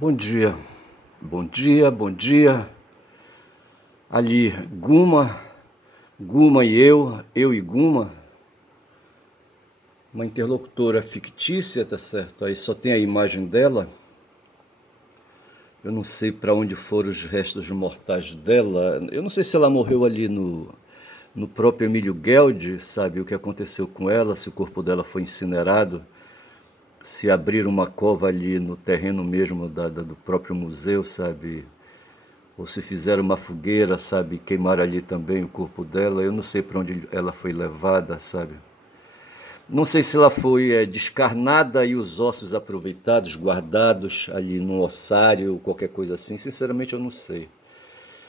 Bom dia, bom dia, bom dia. Ali, Guma e eu e Guma, uma interlocutora fictícia, tá certo? Aí só tem a imagem dela. Eu não sei para onde foram os restos mortais dela. Eu não sei se ela morreu ali no próprio Emílio Gueldi, sabe? O que aconteceu com ela, se o corpo dela foi incinerado, se abriram uma cova ali no terreno mesmo do próprio museu, sabe? Ou se fizeram uma fogueira, sabe, queimaram ali também o corpo dela. Eu não sei para onde ela foi levada, sabe. Não sei se ela foi descarnada e os ossos aproveitados, guardados ali num ossário, qualquer coisa assim. Sinceramente, eu não sei.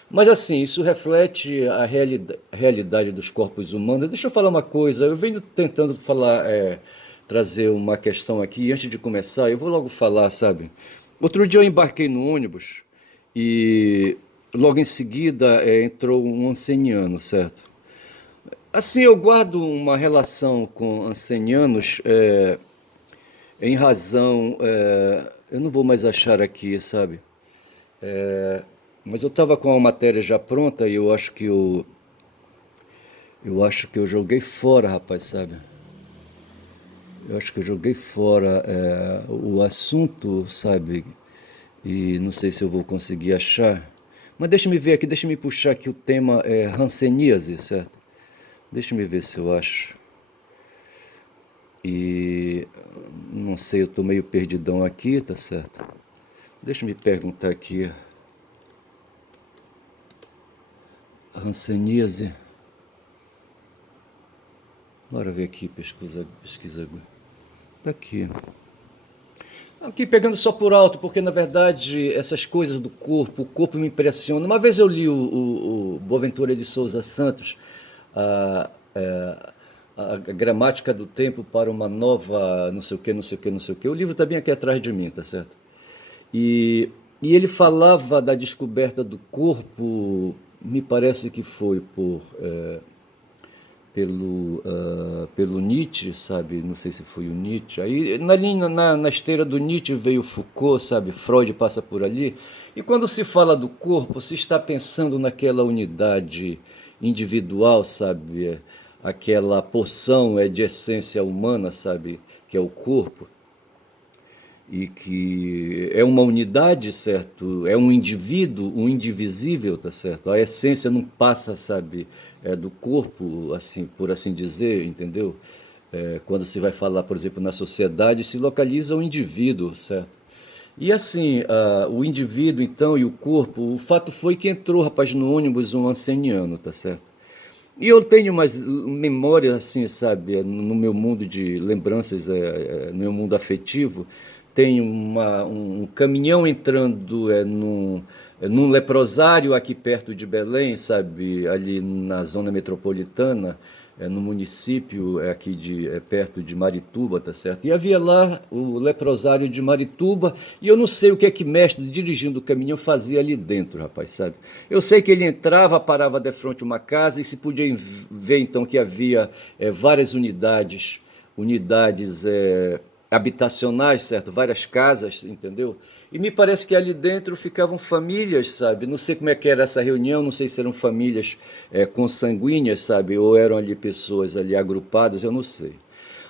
Mas assim, isso reflete a realidade dos corpos humanos. Deixa eu falar uma coisa. Eu venho tentando falar, trazer uma questão aqui. Antes de começar, eu vou logo falar, sabe. Outro dia eu embarquei no ônibus e logo em seguida entrou um anceniano, certo? Assim, eu guardo uma relação com ancenianos em razão. Eu não vou mais achar aqui, sabe? Mas eu estava com a matéria já pronta e eu acho que eu joguei fora, rapaz, sabe? Eu acho que eu joguei fora o assunto, sabe? E não sei se eu vou conseguir achar. Mas deixa-me ver aqui, deixa-me puxar aqui o tema hanseníase, certo? Deixa-me ver se eu acho. E não sei, eu estou meio perdidão aqui, tá certo? Deixa-me perguntar aqui. Hanseníase. Bora ver aqui, pesquisa. Tá aqui. Aqui pegando só por alto, porque na verdade essas coisas do corpo, o corpo me impressiona. Uma vez eu li o Boaventura de Souza Santos, a, a gramática do tempo para uma nova não sei o que, não sei o que, não sei o que. O livro está bem aqui atrás de mim, tá certo? E ele falava da descoberta do corpo, me parece que foi pelo Nietzsche, sabe? Não sei se foi o Nietzsche. Aí na linha, na esteira do Nietzsche veio Foucault, sabe? Freud passa por ali. E quando se fala do corpo, se está pensando naquela unidade individual, sabe? Aquela porção de essência humana, sabe? Que é o corpo e que é uma unidade, certo? É um indivíduo, um indivisível, tá certo? A essência não passa, sabe, do corpo, assim, por assim dizer, entendeu? Quando se vai falar, por exemplo, na sociedade, se localiza o indivíduo, certo? E assim, o indivíduo, então, e o corpo, o fato foi que entrou, rapaz, no ônibus um anceniano, tá certo? E eu tenho umas memórias assim, sabe, no meu mundo de lembranças, no meu mundo afetivo, tem um caminhão entrando num leprosário aqui perto de Belém, sabe, ali na zona metropolitana, no município aqui perto de Marituba, tá certo? E havia lá o leprosário de Marituba, e eu não sei o que é que mestre dirigindo o caminhão fazia ali dentro, rapaz, sabe? Eu sei que ele entrava, parava de frente a uma casa e se podia ver então que havia várias unidades habitacionais, certo? Várias casas, entendeu? E me parece que ali dentro ficavam famílias, sabe? Não sei como é que era essa reunião, não sei se eram famílias consanguíneas, sabe? Ou eram ali pessoas ali agrupadas, eu não sei.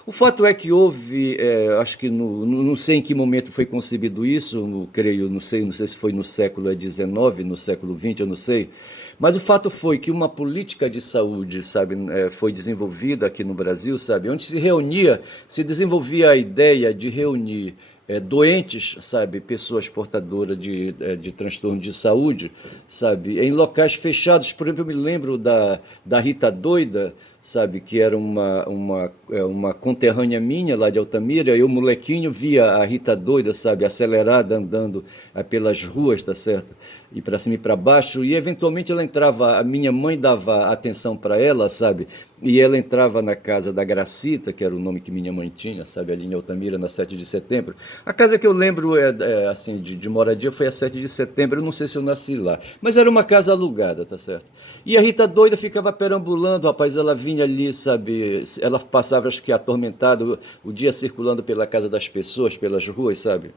O fato é que houve, acho que não sei em que momento foi concebido isso, creio, não sei se foi no século XIX, no século XX, eu não sei, mas o fato foi que uma política de saúde, sabe, foi desenvolvida aqui no Brasil, sabe, onde se reunia, se desenvolvia a ideia de reunir doentes, sabe, pessoas portadoras de transtorno de saúde, sabe, em locais fechados. Por exemplo, eu me lembro da Rita Doida, sabe, que era uma conterrânea minha lá de Altamira. Eu, molequinho, via a Rita Doida, sabe, acelerada, andando pelas ruas, tá certo? E para cima e para baixo, e eventualmente ela entrava, a minha mãe dava atenção para ela, sabe? E ela entrava na casa da Gracita, que era o nome que minha mãe tinha, sabe, ali em Altamira, na 7 de setembro. A casa que eu lembro assim de moradia foi a 7 de setembro, eu não sei se eu nasci lá, mas era uma casa alugada, tá certo? E a Rita Doida ficava perambulando, rapaz, ela vinha ali, sabe, ela passava, acho que atormentada, o dia circulando pela casa das pessoas, pelas ruas, sabe?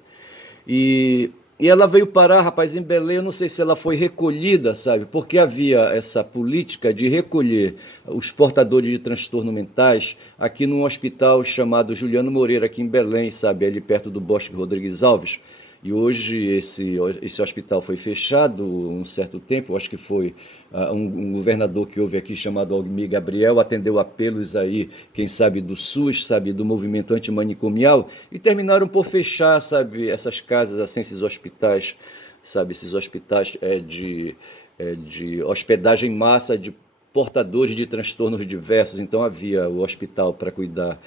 E E ela veio parar, rapaz, em Belém. Eu não sei se ela foi recolhida, sabe? Porque havia essa política de recolher os portadores de transtorno mentais aqui num hospital chamado Juliano Moreira, aqui em Belém, sabe? Ali perto do Bosque Rodrigues Alves. E hoje esse hospital foi fechado um certo tempo, acho que foi um governador que houve aqui chamado Almir Gabriel, atendeu apelos aí, quem sabe do SUS, sabe, do movimento antimanicomial, e terminaram por fechar, sabe, essas casas, assim, esses hospitais, sabe, esses hospitais de hospedagem em massa de portadores de transtornos diversos. Então havia o hospital para cuidar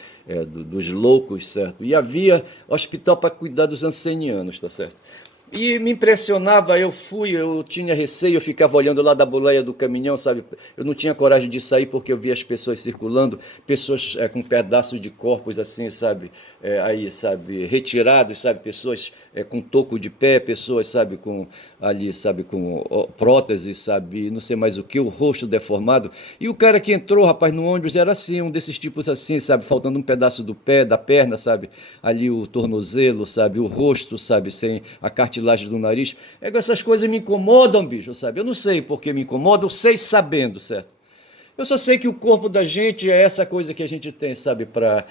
dos loucos, certo? E havia hospital para cuidar dos ancenianos, tá certo? E me impressionava, eu tinha receio, eu ficava olhando lá da boleia do caminhão, sabe? Eu não tinha coragem de sair porque eu via as pessoas circulando, pessoas com pedaços de corpos assim, sabe? Aí, sabe, retirados, sabe? Pessoas com toco de pé, pessoas, sabe, com ali, sabe, com prótese, sabe? Não sei mais o que, o rosto deformado. E o cara que entrou, rapaz, no ônibus era assim, um desses tipos assim, sabe? Faltando um pedaço do pé, da perna, sabe? Ali o tornozelo, sabe? O rosto, sabe? Sem a cartilagem do nariz. Essas coisas me incomodam, bicho, sabe? Eu não sei por que me incomodam, eu sei sabendo, certo? Eu só sei que o corpo da gente é essa coisa que a gente tem, sabe, para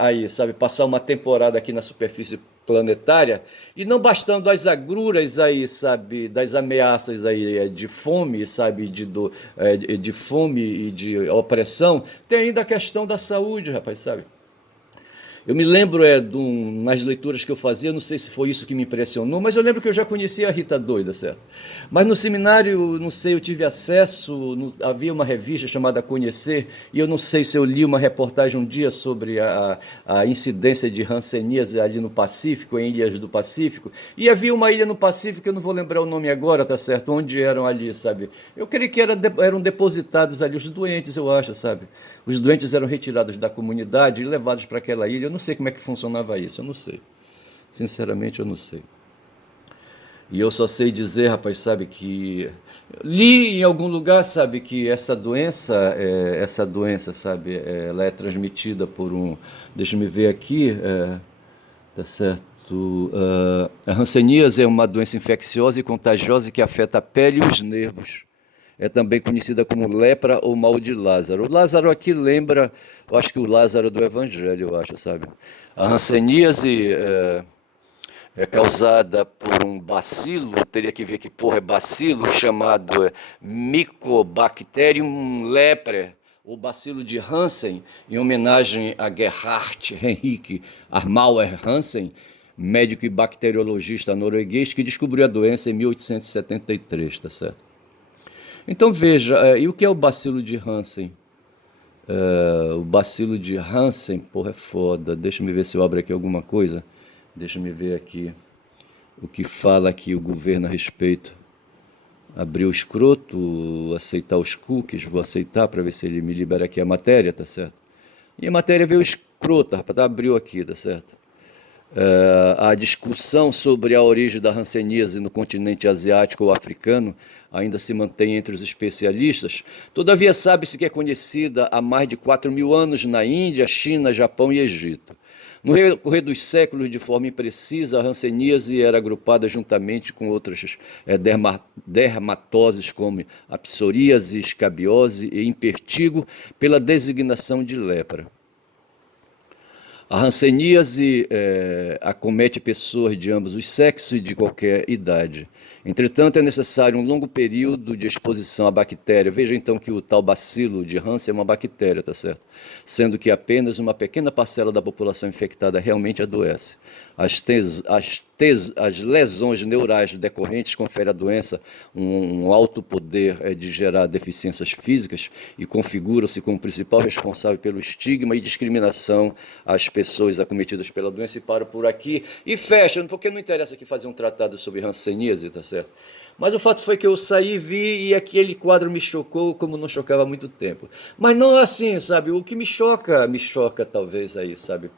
aí, sabe, passar uma temporada aqui na superfície planetária e não bastando as agruras aí, sabe, das ameaças aí de fome, sabe, de fome e de opressão, tem ainda a questão da saúde, rapaz, sabe? Eu me lembro nas leituras que eu fazia, não sei se foi isso que me impressionou, mas eu lembro que eu já conhecia a Rita Doida, certo? Mas no seminário, não sei, eu tive acesso, havia uma revista chamada Conhecer, e eu não sei se eu li uma reportagem um dia sobre a incidência de hanseníase ali no Pacífico, em ilhas do Pacífico, e havia uma ilha no Pacífico, eu não vou lembrar o nome agora, tá certo? Onde eram ali, sabe? Eu creio que eram depositados ali os doentes, eu acho, sabe? Os doentes eram retirados da comunidade e levados para aquela ilha. Eu não sei como é que funcionava isso, eu não sei. Sinceramente, eu não sei. E eu só sei dizer, rapaz, sabe, que li em algum lugar, sabe, que essa doença, sabe, ela é transmitida por deixa me ver aqui, tá certo? A hanseníase é uma doença infecciosa e contagiosa que afeta a pele e os nervos. É também conhecida como lepra ou mal de Lázaro. O Lázaro aqui lembra, eu acho que o Lázaro do Evangelho, eu acho, sabe? A hanseníase é causada por um bacilo, teria que ver que porra é bacilo, chamado Mycobacterium leprae, o bacilo de Hansen, em homenagem a Gerhard Henrik Armauer Hansen, médico e bacteriologista norueguês que descobriu a doença em 1873, tá certo? Então veja, e o que é o bacilo de Hansen? O bacilo de Hansen, porra, é foda. Deixa eu ver se eu abro aqui alguma coisa. Deixa eu ver aqui o que fala aqui o governo a respeito. Abrir o escroto, aceitar os cookies, vou aceitar para ver se ele me libera aqui a matéria, tá certo? E a matéria veio escrota, rapaz, abriu aqui, tá certo? A discussão sobre a origem da hanseníase no continente asiático ou africano ainda se mantém entre os especialistas. Todavia, sabe-se que é conhecida há mais de 4.000 anos na Índia, China, Japão e Egito. No decorrer dos séculos, de forma imprecisa, a hanseníase era agrupada juntamente com outras dermatoses como a psoríase, escabiose e impertigo pela designação de lepra. A hanseníase acomete pessoas de ambos os sexos e de qualquer idade. Entretanto, é necessário um longo período de exposição à bactéria. Veja então que o tal bacilo de Hansen é uma bactéria, tá certo? Sendo que apenas uma pequena parcela da população infectada realmente adoece. As lesões neurais decorrentes conferem à doença um alto poder de gerar deficiências físicas e configuram-se como principal responsável pelo estigma e discriminação às pessoas acometidas pela doença. E paro por aqui e fecho, porque não interessa aqui fazer um tratado sobre hanseníase, tá certo? Mas o fato foi que eu saí, vi e aquele quadro me chocou como não chocava há muito tempo. Mas não assim, sabe? O que me choca talvez aí, sabe?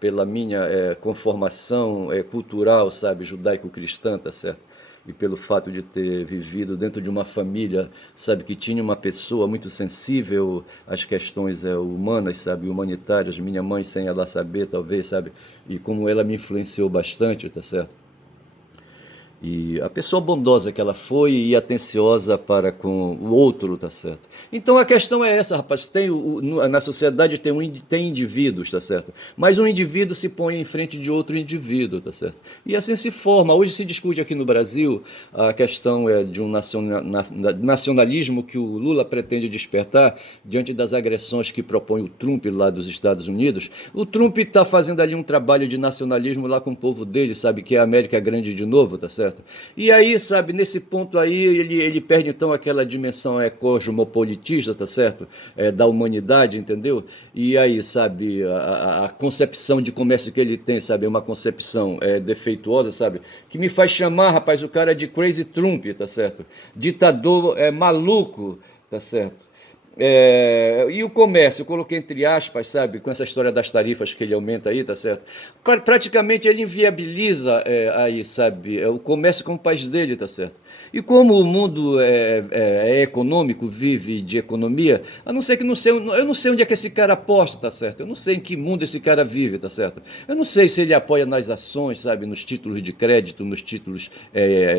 Pela minha conformação cultural, sabe? Judaico-cristã, tá certo? E pelo fato de ter vivido dentro de uma família, sabe, que tinha uma pessoa muito sensível às questões humanas, sabe, humanitárias, minha mãe sem ela saber, talvez, sabe, e como ela me influenciou bastante, tá certo? E a pessoa bondosa que ela foi e atenciosa para com o outro, tá certo? Então a questão é essa, rapaz. Na sociedade tem indivíduos, tá certo? Mas um indivíduo se põe em frente de outro indivíduo, tá certo? E assim se forma. Hoje se discute aqui no Brasil a questão de um nacionalismo que o Lula pretende despertar diante das agressões que propõe o Trump lá dos Estados Unidos. O Trump está fazendo ali um trabalho de nacionalismo lá com o povo dele, sabe? Que é a América Grande de novo, tá certo? E aí, sabe, nesse ponto aí, ele perde então aquela dimensão cosmopolitista, tá certo? Da humanidade, entendeu? E aí, sabe, a concepção de comércio que ele tem, sabe, é uma concepção defeituosa, sabe? Que me faz chamar, rapaz, o cara de Crazy Trump, tá certo? Ditador maluco, tá certo? E o comércio, eu coloquei entre aspas, sabe, com essa história das tarifas que ele aumenta aí, tá certo? Praticamente ele inviabiliza aí, sabe, o comércio com o país dele, tá certo? E como o mundo é econômico, vive de economia, a não ser que não sei, eu não sei onde é que esse cara aposta, tá certo? Eu não sei em que mundo esse cara vive, tá certo? Eu não sei se ele apoia nas ações, sabe, nos títulos de crédito, nos títulos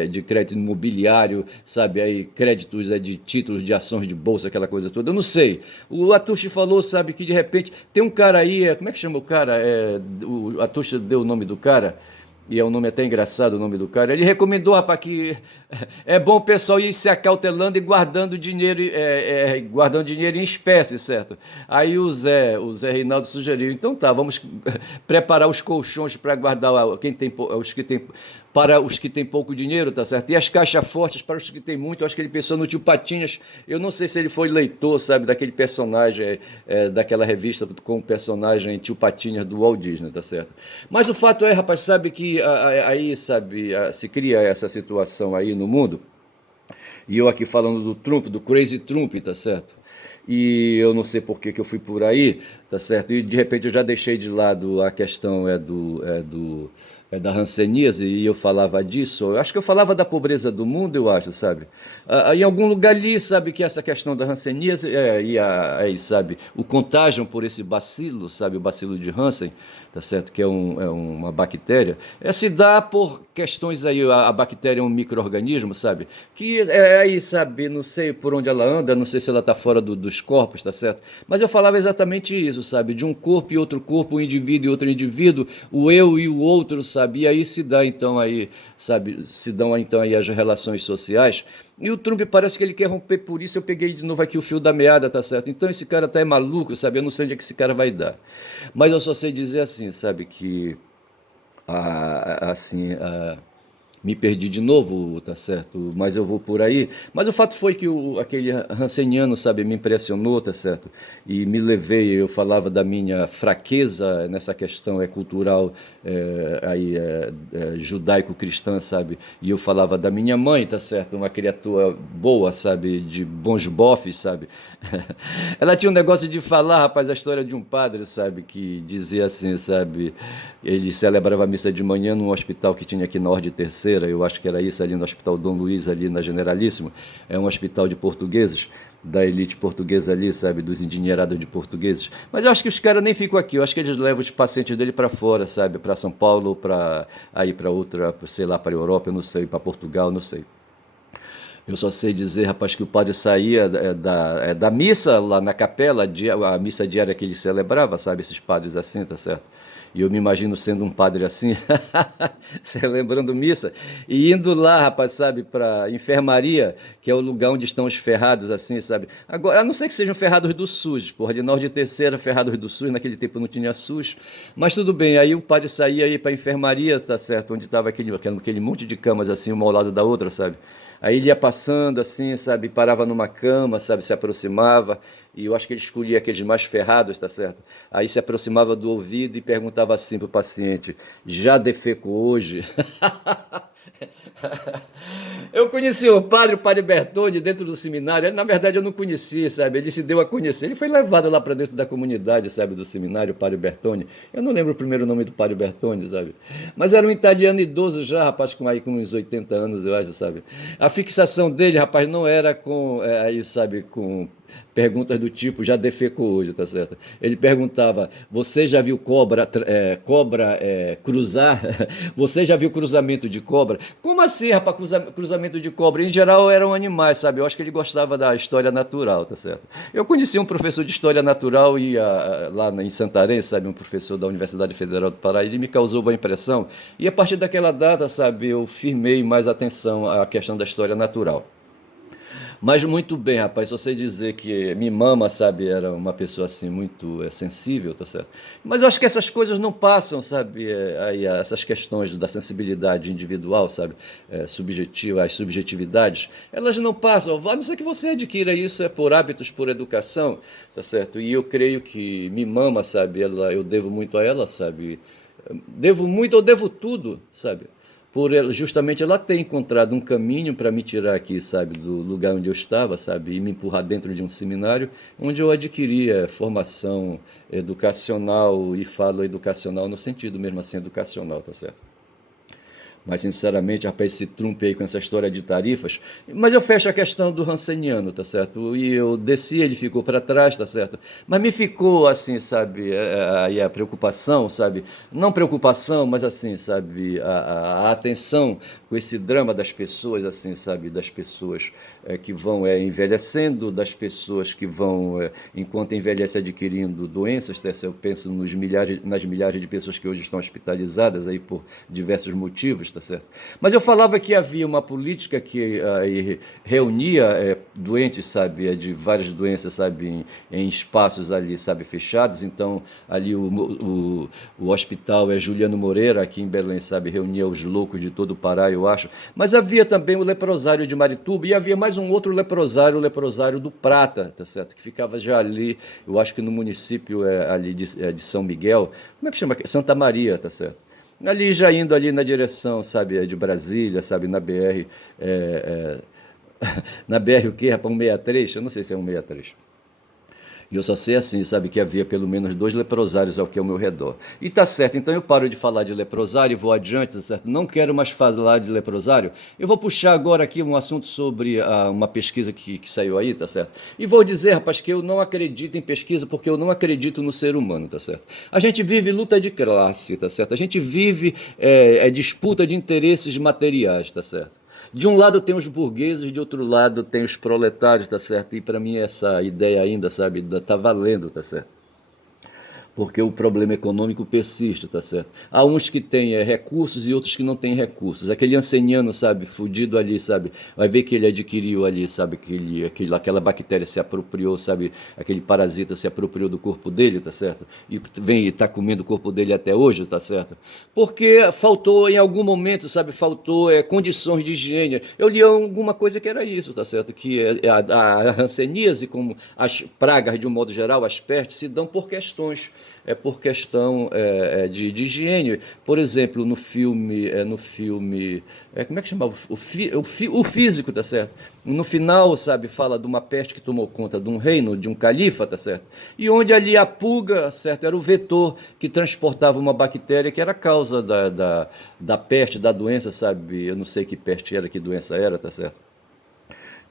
de crédito imobiliário, sabe, aí créditos de títulos de ações de bolsa, aquela coisa toda. Eu não sei. O Atushi falou, sabe, que de repente tem um cara aí, como é que chama o cara? O Atushi deu o nome do cara, e é um nome até engraçado o nome do cara. Ele recomendou, rapaz, que é bom o pessoal ir se acautelando e guardando dinheiro em espécie, certo? Aí o Zé Reinaldo sugeriu, então tá, vamos preparar os colchões para guardar para os que têm pouco dinheiro, tá certo? E as caixas fortes para os que têm muito. Eu acho que ele pensou no Tio Patinhas. Eu não sei se ele foi leitor, sabe, daquele personagem, daquela revista com o personagem Tio Patinhas do Walt Disney, tá certo? Mas o fato é, rapaz, sabe que aí, sabe, se cria essa situação aí no mundo, e eu aqui falando do Trump, do Crazy Trump, tá certo? E eu não sei por que eu fui por aí, tá certo? E de repente eu já deixei de lado a questão da hanseníase e eu falava disso. Eu acho que eu falava da pobreza do mundo, eu acho, sabe? Em algum lugar ali, sabe, que essa questão da hanseníase sabe, o contágio por esse bacilo, sabe, o bacilo de Hansen, tá certo? Que é uma bactéria, se dá por questões aí, a bactéria é um micro-organismo, sabe? Que aí, sabe, não sei por onde ela anda, não sei se ela está fora dos corpos, tá certo? Mas eu falava exatamente isso, sabe? De um corpo e outro corpo, um indivíduo e outro indivíduo, o eu e o outro, sabe? E aí se dá então aí, sabe? Se dão então aí as relações sociais. E o Trump parece que ele quer romper por isso. Eu peguei de novo aqui o fio da meada, tá certo? Então esse cara tá maluco, sabe? Eu não sei onde é que esse cara vai dar. Mas eu só sei dizer assim, sabe? Que assim, me perdi de novo, tá certo? Mas eu vou por aí. Mas o fato foi que aquele Hanseniano, sabe, me impressionou, tá certo? E me levei, eu falava da minha fraqueza nessa questão cultural judaico-cristã, sabe? E eu falava da minha mãe, tá certo? Uma criatura boa, sabe? De bons bofes, sabe? Ela tinha um negócio de falar, rapaz, a história de um padre, sabe? Que dizia assim, sabe? Ele celebrava a missa de manhã num hospital que tinha aqui na Ordem Terceira, eu acho que era isso, ali no Hospital Dom Luiz, ali na Generalíssimo, é um hospital de portugueses, da elite portuguesa ali, sabe, dos endinheirados de portugueses. Mas eu acho que os caras nem ficam aqui, eu acho que eles levam os pacientes dele para fora, sabe, para São Paulo, para outra, sei lá, para a Europa, eu não sei, para Portugal, não sei. Eu só sei dizer, rapaz, que o padre saía da missa lá na capela, a missa diária que ele celebrava, sabe, esses padres assim, tá certo? E eu me imagino sendo um padre assim, celebrando missa, e indo lá, rapaz, sabe, para enfermaria, que é o lugar onde estão os ferrados, assim, sabe? Agora, a não ser que sejam ferrados do SUS, porra, de Norte de Terceira, ferrados do SUS, naquele tempo não tinha SUS, mas tudo bem, aí o padre saía aí para enfermaria, tá certo, onde estava aquele monte de camas, assim, uma ao lado da outra, sabe? Aí ele ia passando assim, sabe, parava numa cama, sabe, se aproximava, e eu acho que ele escolhia aqueles mais ferrados, tá certo? Aí se aproximava do ouvido e perguntava assim pro paciente: já defecou hoje? Eu conheci o padre Bertone, dentro do seminário. Na verdade, eu não conheci, sabe? Ele se deu a conhecer. Ele foi levado lá para dentro da comunidade, sabe, do seminário, o padre Bertone. Eu não lembro o primeiro nome do padre Bertone, sabe? Mas era um italiano idoso já, rapaz, com uns 80 anos, eu acho, sabe? A fixação dele, rapaz, não era com, aí, sabe, com perguntas do tipo, já defecou hoje, tá certo? Ele perguntava, você já viu cobra cruzar? Você já viu cruzamento de cobra? Como assim, rapaz, cruzamento de cobra? Em geral eram animais, sabe? Eu acho que ele gostava da história natural, tá certo? Eu conheci um professor de história natural lá em Santarém, sabe? Um professor da Universidade Federal do Pará, ele me causou boa impressão. E a partir daquela data, sabe, eu firmei mais atenção à questão da história natural. Mas muito bem, rapaz, se você dizer que me mama, sabe, era uma pessoa assim muito sensível, tá certo? Mas eu acho que essas coisas não passam, sabe, essas questões da sensibilidade individual, sabe, subjetiva, as subjetividades, elas não passam, a não ser que você adquira isso por hábitos, por educação, tá certo? E eu creio que me mama, sabe, eu devo muito a ela, sabe, devo muito, eu devo tudo, sabe? Por ela, justamente ela ter encontrado um caminho para me tirar aqui, sabe, do lugar onde eu estava, sabe, e me empurrar dentro de um seminário onde eu adquiria formação educacional, e falo educacional no sentido mesmo assim educacional, tá certo? Mas, sinceramente, rapaz, esse Trump aí com essa história de tarifas. Mas eu fecho a questão do Ranceniano, tá certo? E eu desci, ele ficou para trás, tá certo? Mas me ficou, assim, sabe, aí a preocupação, sabe? Não preocupação, mas assim, sabe, a atenção com esse drama das pessoas, assim, sabe? Das pessoas que vão envelhecendo, das pessoas que vão, enquanto envelhece, adquirindo doenças, tá certo? Eu penso nas milhares de pessoas que hoje estão hospitalizadas aí por diversos motivos, tá certo? Mas eu falava que havia uma política que reunia doentes, sabe, de várias doenças, sabe, em espaços ali, sabe, fechados. Então, ali o hospital Juliano Moreira, aqui em Belém, sabe, reunia os loucos de todo o Pará, eu acho. Mas havia também o leprosário de Marituba e havia mais um outro leprosário, o leprosário do Prata, tá certo? Que ficava já ali, eu acho que no município ali de São Miguel, como é que chama? Santa Maria, tá certo? Ali já indo ali na direção, sabe, de Brasília, sabe, na BR, na BR o quê, rapaz, 163? Eu não sei se é 163. E eu só sei assim, sabe, que havia pelo menos 2 leprosários aqui ao meu redor. E tá certo, então eu paro de falar de leprosário e vou adiante, tá certo? Não quero mais falar de leprosário. Eu vou puxar agora aqui um assunto sobre uma pesquisa que saiu aí, tá certo? E vou dizer, rapaz, que eu não acredito em pesquisa porque eu não acredito no ser humano, tá certo? A gente vive luta de classe, tá certo? A gente vive disputa de interesses materiais, tá certo? De um lado tem os burgueses, de outro lado tem os proletários, tá certo? E para mim essa ideia ainda, sabe, tá valendo, tá certo? Porque o problema econômico persiste, tá certo? Há uns que têm recursos e outros que não têm recursos. Aquele anceniano, sabe, fudido ali, sabe, vai ver que ele adquiriu ali, sabe, aquela bactéria se apropriou, sabe, aquele parasita se apropriou do corpo dele, tá certo? E vem e tá comendo o corpo dele até hoje, tá certo? Porque faltou em algum momento, sabe, faltou condições de higiene. Eu li alguma coisa que era isso, tá certo? Que a hanseníase, como as pragas de um modo geral, as pestes, se dão por questões por questão de higiene. Por exemplo, no filme, como é que chamava? O físico, tá certo? No final, sabe, fala de uma peste que tomou conta de um reino, de um califa, tá certo? E onde ali a pulga, certo, era o vetor que transportava uma bactéria que era a causa da peste, da doença, sabe? Eu não sei que peste era, que doença era, tá certo?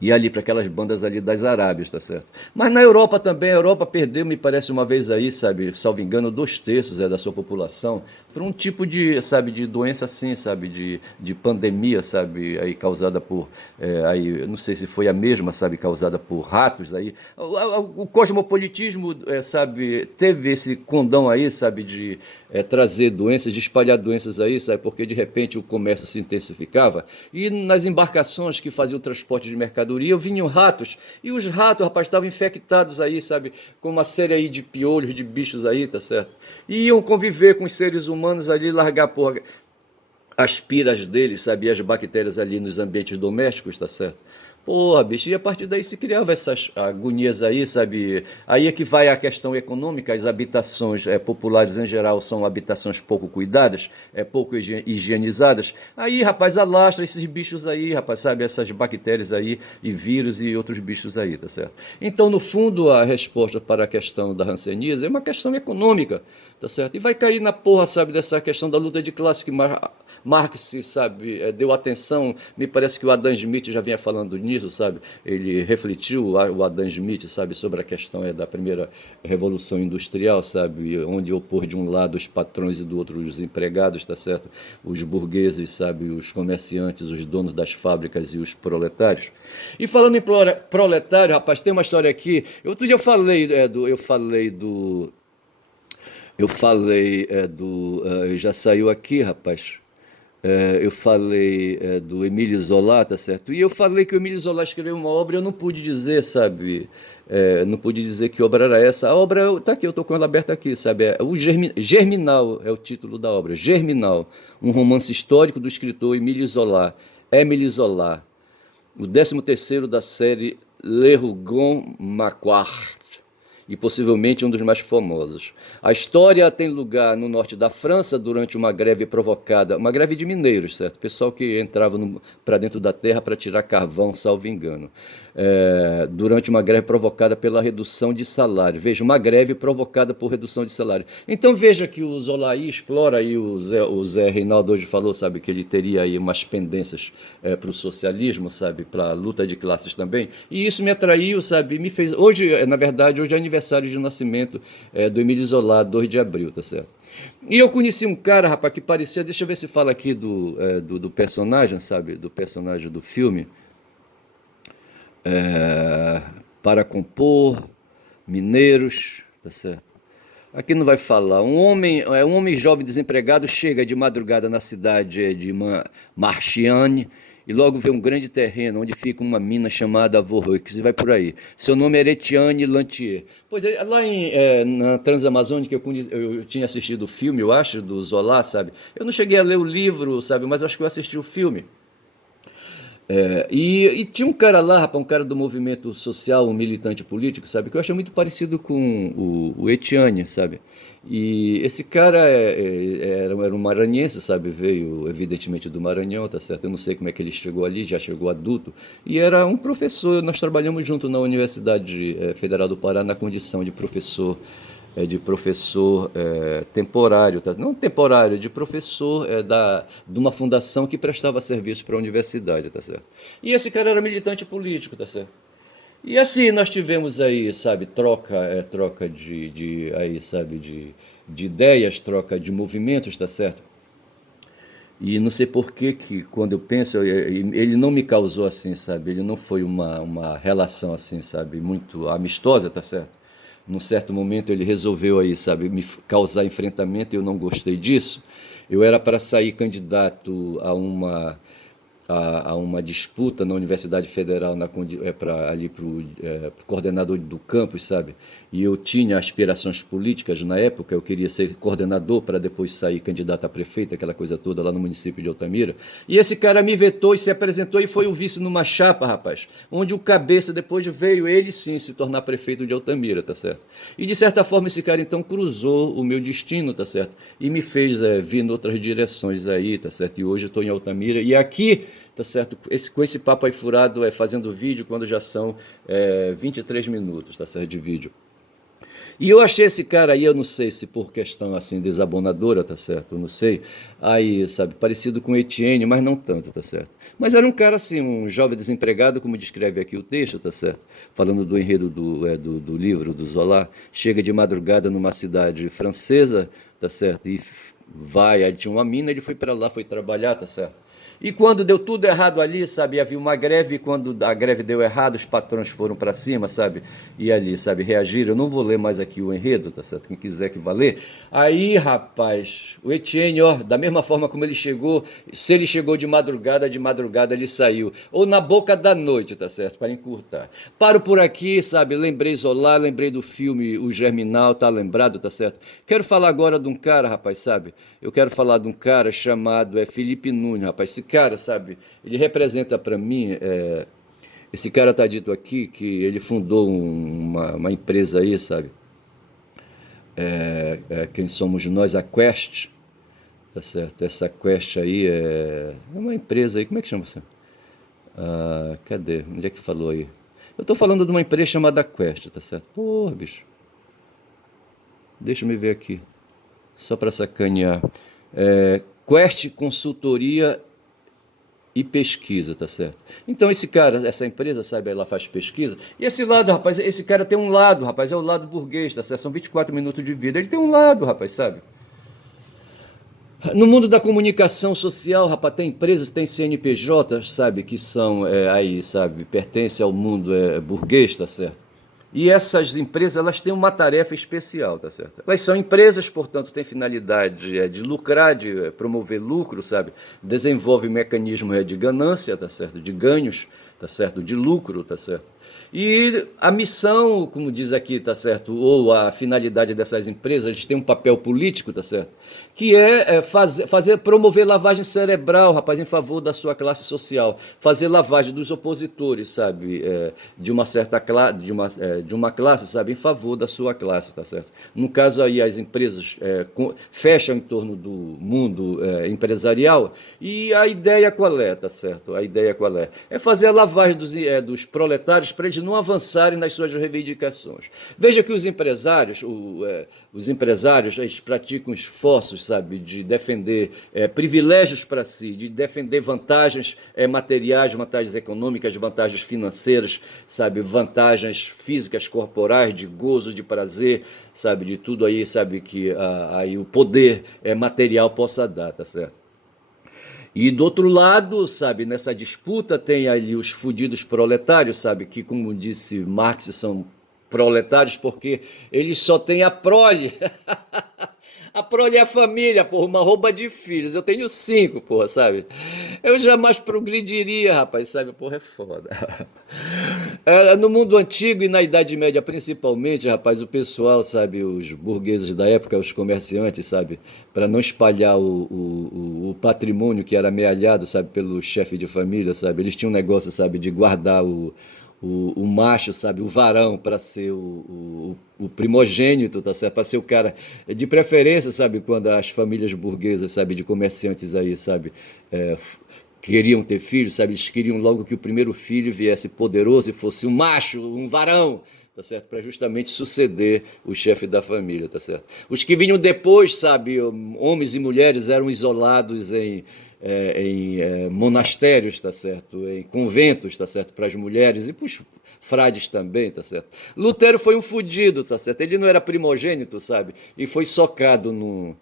E ali para aquelas bandas ali das Arábias, tá certo? Mas na Europa também, a Europa perdeu, me parece uma vez aí, sabe, salvo engano, 2/3 da sua população por um tipo de, sabe, de doença assim, sabe, de pandemia, sabe, aí causada por, aí, eu não sei se foi a mesma, sabe, causada por ratos aí. O cosmopolitismo, sabe, teve esse condão aí, sabe, de trazer doenças, de espalhar doenças aí, sabe, porque de repente o comércio se intensificava e nas embarcações que faziam o transporte de mercadoria vinham ratos e os ratos, rapaz, estavam infectados aí, sabe, com uma série aí de piolhos, de bichos aí, tá certo? E iam conviver com os seres humanos ali, largar porra, as piras deles, sabe, as bactérias ali nos ambientes domésticos, tá certo? Porra, bicho, e a partir daí se criava essas agonias aí, sabe? Aí é que vai a questão econômica, as habitações populares em geral são habitações pouco cuidadas, pouco higienizadas. Aí, rapaz, alastra esses bichos aí, rapaz, sabe? Essas bactérias aí, e vírus e outros bichos aí, tá certo? Então, no fundo, a resposta para a questão da hanseníase é uma questão econômica, tá certo? E vai cair na porra, sabe, dessa questão da luta de classe, que Marx, sabe, deu atenção, me parece que o Adam Smith já vinha falando nisso, sabe, ele refletiu, o Adam Smith, sabe, sobre a questão da primeira revolução industrial, sabe, onde opor de um lado os patrões e do outro os empregados, tá certo, os burgueses, sabe, os comerciantes, os donos das fábricas e os proletários. E falando em proletário, rapaz, tem uma história aqui, outro dia já saiu aqui, rapaz. Eu falei do Emile Zola, tá certo? E eu falei que o Emile Zola escreveu uma obra, eu não pude dizer, sabe? Não pude dizer que obra era essa. A obra, tá aqui, eu tô com ela aberta aqui, sabe? Germinal é o título da obra. Germinal, um romance histórico do escritor Emile Zola. Émile Zola, o 13º da série Le Rougon Macquart, e possivelmente um dos mais famosos. A história tem lugar no norte da França durante uma greve provocada, uma greve de mineiros, certo? Pessoal que entrava para dentro da terra para tirar carvão, salvo engano. Durante uma greve provocada pela redução de salário. Veja, uma greve provocada por redução de salário. Então veja que o Zolaí explora aí, o Zé Reinaldo hoje falou, sabe, que ele teria aí umas pendências para o socialismo, sabe, para a luta de classes também. E isso me atraiu, sabe, me fez... Hoje, na verdade, hoje é aniversário de nascimento do Emile Zola, 2 de abril, tá certo? E eu conheci um cara, rapaz, que parecia... Deixa eu ver se fala aqui do personagem, sabe, do personagem do filme. Para compor, mineiros, tá certo? Aqui não vai falar. Um homem jovem desempregado chega de madrugada na cidade de Marchiane e logo vê um grande terreno onde fica uma mina chamada Voreux, e vai por aí. Seu nome é Etienne Lantier. Pois é, lá na Transamazônica eu tinha assistido o filme, eu acho, do Zola, sabe? Eu não cheguei a ler o livro, sabe? Mas eu acho que eu assisti o filme. E tinha um cara lá, rapaz, um cara do movimento social, um militante político, sabe, que eu achei muito parecido com o Etienne, sabe? E esse cara era um maranhense, sabe? Veio, evidentemente, do Maranhão, tá certo? Eu não sei como é que ele chegou ali, já chegou adulto. E era um professor, nós trabalhamos junto na Universidade Federal do Pará na condição de professor temporário, tá? Não temporário, de professor de uma fundação que prestava serviço para a universidade, tá certo? E esse cara era militante político, tá certo? E assim nós tivemos aí, sabe, troca aí, sabe, de ideias, troca de movimentos, tá certo? E não sei por que quando eu penso, ele não me causou assim, sabe? Ele não foi uma relação assim, sabe? Muito amistosa, tá certo? Num certo momento ele resolveu aí, sabe, me causar enfrentamento, eu não gostei disso. Eu era para sair candidato a uma disputa na Universidade Federal ali para o coordenador do campus, sabe? E eu tinha aspirações políticas na época, eu queria ser coordenador para depois sair candidato a prefeito, aquela coisa toda lá no município de Altamira. E esse cara me vetou e se apresentou e foi o vice numa chapa, rapaz, onde o cabeça depois veio ele sim se tornar prefeito de Altamira, tá certo? E de certa forma esse cara então cruzou o meu destino, tá certo? E me fez vir em outras direções aí, tá certo? E hoje eu estou em Altamira e aqui, tá certo? Com esse papo aí furado, fazendo vídeo quando já são 23 minutos, tá certo? De vídeo. E eu achei esse cara aí, eu não sei se por questão assim desabonadora, tá certo? Eu não sei. Aí, sabe, parecido com Etienne, mas não tanto, tá certo? Mas era um cara assim, um jovem desempregado, como descreve aqui o texto, tá certo? Falando do enredo do livro do Zola, chega de madrugada numa cidade francesa, tá certo? E aí tinha uma mina, ele foi para lá, foi trabalhar, tá certo? E quando deu tudo errado ali, sabe, havia uma greve, e quando a greve deu errado, os patrões foram para cima, sabe, e ali, sabe, reagiram. Eu não vou ler mais aqui o enredo, tá certo? Quem quiser que vá ler. Aí, rapaz, o Etienne, ó, da mesma forma como ele chegou, se ele chegou de madrugada ele saiu. Ou na boca da noite, tá certo? Para encurtar. Paro por aqui, sabe, lembrei Zola, lembrei do filme O Germinal, tá lembrado, tá certo? Quero falar agora de um cara, rapaz, sabe? Eu quero falar de um cara chamado Felipe Nunes, rapaz. Esse cara, sabe, ele representa para mim, esse cara está dito aqui que ele fundou uma empresa aí, sabe, quem somos nós, a Quest, tá certo, essa Quest aí é uma empresa aí, como é que chama você? Cadê, onde é que falou aí? Eu estou falando de uma empresa chamada Quest, tá certo? Porra, bicho, deixa eu me ver aqui, só para sacanear. Quest Consultoria e Pesquisa, tá certo? Então esse cara, essa empresa, sabe, ela faz pesquisa, e esse lado, rapaz, esse cara tem um lado, rapaz, é o lado burguês, tá certo? São 24 minutos de vida, ele tem um lado, rapaz, sabe? No mundo da comunicação social, rapaz, tem empresas, tem CNPJ, sabe, que são aí, sabe, pertencem ao mundo burguês, tá certo? E essas empresas, elas têm uma tarefa especial, tá certo? Elas são empresas, portanto, têm finalidade de lucrar, de promover lucro, sabe? Desenvolve mecanismo de ganância, tá certo? De ganhos, tá certo? De lucro, tá certo? E a missão, como diz aqui, tá certo? Ou a finalidade dessas empresas, eles têm um papel político, tá certo? Que fazer, promover lavagem cerebral, rapaz, em favor da sua classe social, fazer lavagem dos opositores, sabe? De uma certa classe, de uma classe, sabe? Em favor da sua classe, tá certo? No caso aí, as empresas fecham em torno do mundo empresarial e a ideia qual é, tá certo? A ideia qual é? É fazer a lavagem dos proletários para eles não avançarem nas suas reivindicações. Veja que os empresários, eles praticam esforços, sabe, de defender privilégios para si, de defender vantagens materiais, vantagens econômicas, vantagens financeiras, sabe, vantagens físicas, corporais, de gozo, de prazer, sabe, de tudo aí, sabe, que aí o poder material possa dar, tá certo? E do outro lado, sabe, nessa disputa tem ali os fudidos proletários, sabe, que como disse Marx são proletários porque eles só têm a prole. A prole é a família, porra, uma rouba de filhos. Eu tenho 5, porra, sabe? Eu jamais progrediria, rapaz, sabe? Porra, é foda. No mundo antigo e na Idade Média, principalmente, rapaz, o pessoal, sabe, os burgueses da época, os comerciantes, sabe, para não espalhar o patrimônio que era amealhado, sabe, pelo chefe de família, sabe, eles tinham um negócio, sabe, de guardar o macho, sabe, o varão para ser o primogênito, tá certo? Para ser o cara de preferência, sabe, quando as famílias burguesas, sabe, de comerciantes aí, sabe, queriam ter filhos, sabe, eles queriam logo que o primeiro filho viesse poderoso e fosse um macho, um varão, tá certo? Para justamente suceder o chefe da família, tá certo? Os que vinham depois, sabe, homens e mulheres eram isolados em monastérios, tá certo? Em conventos, tá certo? Para as mulheres e para os frades também, tá certo? Lutero foi um fudido, tá certo? Ele não era primogênito, sabe? E foi socado no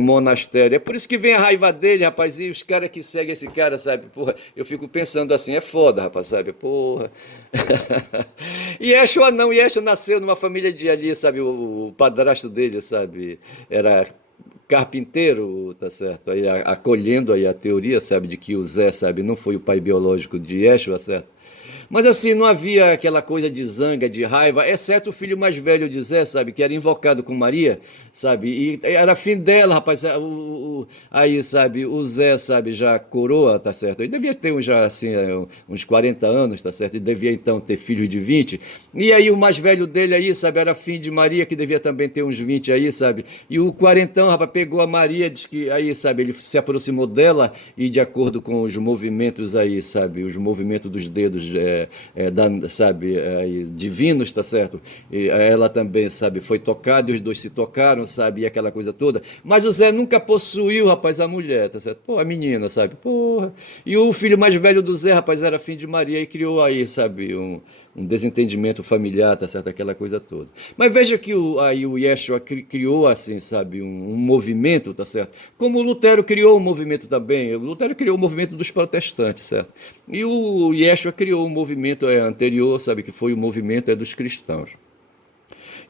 monastério. É por isso que vem a raiva dele, rapaz, e os caras que seguem esse cara, sabe? Porra, eu fico pensando assim, é foda, rapaz, sabe? Porra. E Yeshua não, Yeshua nasceu numa família de ali, sabe? O padrasto dele, sabe? Era carpinteiro, tá certo? Aí acolhendo aí a teoria, sabe, de que o Zé, sabe, não foi o pai biológico de Yeshua, certo? Mas assim, não havia aquela coisa de zanga, de raiva, exceto o filho mais velho de Zé, sabe, que era invocado com Maria, sabe, e era fim dela, rapaz, aí, sabe, o Zé, sabe, já coroa, tá certo, ele devia ter já, assim, uns 40 anos, tá certo, e devia então ter filhos de 20, e aí o mais velho dele aí, sabe, era fim de Maria, que devia também ter uns 20 aí, sabe, e o quarentão, rapaz, pegou a Maria, diz que aí, sabe, ele se aproximou dela e de acordo com os movimentos aí, sabe, os movimentos dos dedos, sabe, divinos, tá certo? E ela também, sabe, foi tocada e os dois se tocaram, sabe, e aquela coisa toda. Mas o Zé nunca possuiu, rapaz, a mulher, tá certo? Pô, a menina, sabe? Porra. E o filho mais velho do Zé, rapaz, era filho de Maria e criou aí, sabe, um desentendimento familiar, tá certo? Aquela coisa toda. Mas veja que aí o Yeshua criou, assim, sabe, um movimento, tá certo? Como o Lutero criou um movimento também. O Lutero criou o movimento dos protestantes, certo? E o Yeshua criou um movimento anterior, sabe, que foi o movimento dos cristãos.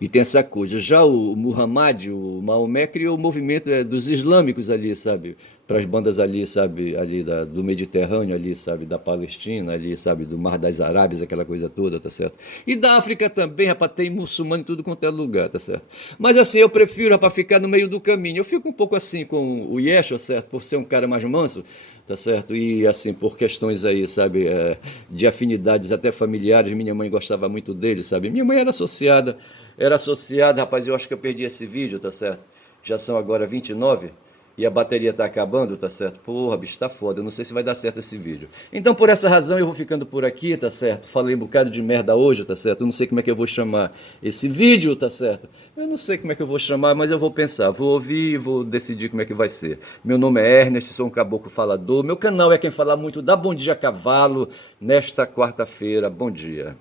E tem essa coisa. Já o Muhammad, o Maomé, criou o movimento dos islâmicos ali, sabe? Para as bandas ali, sabe? Ali do Mediterrâneo, ali, sabe? Da Palestina, ali, sabe? Do Mar das Arábias, aquela coisa toda, tá certo? E da África também, rapaz, tem muçulmano em tudo quanto é lugar, tá certo? Mas assim, eu prefiro, rapaz, ficar no meio do caminho. Eu fico um pouco assim com o Yeshua, certo? Por ser um cara mais manso, tá certo? E assim, por questões aí, sabe? De afinidades até familiares, minha mãe gostava muito dele, sabe? Minha mãe era associada, rapaz, eu acho que eu perdi esse vídeo, tá certo? Já são agora 29. e a bateria tá acabando, tá certo? Porra, bicho, tá foda, eu não sei se vai dar certo esse vídeo. Então, por essa razão, eu vou ficando por aqui, tá certo? Falei um bocado de merda hoje, tá certo? Eu não sei como é que eu vou chamar esse vídeo, tá certo? Eu não sei como é que eu vou chamar, mas eu vou pensar, vou ouvir e vou decidir como é que vai ser. Meu nome é Ernest, sou um caboclo falador. Meu canal é quem fala muito, dá bom dia a cavalo, nesta quarta-feira. Bom dia.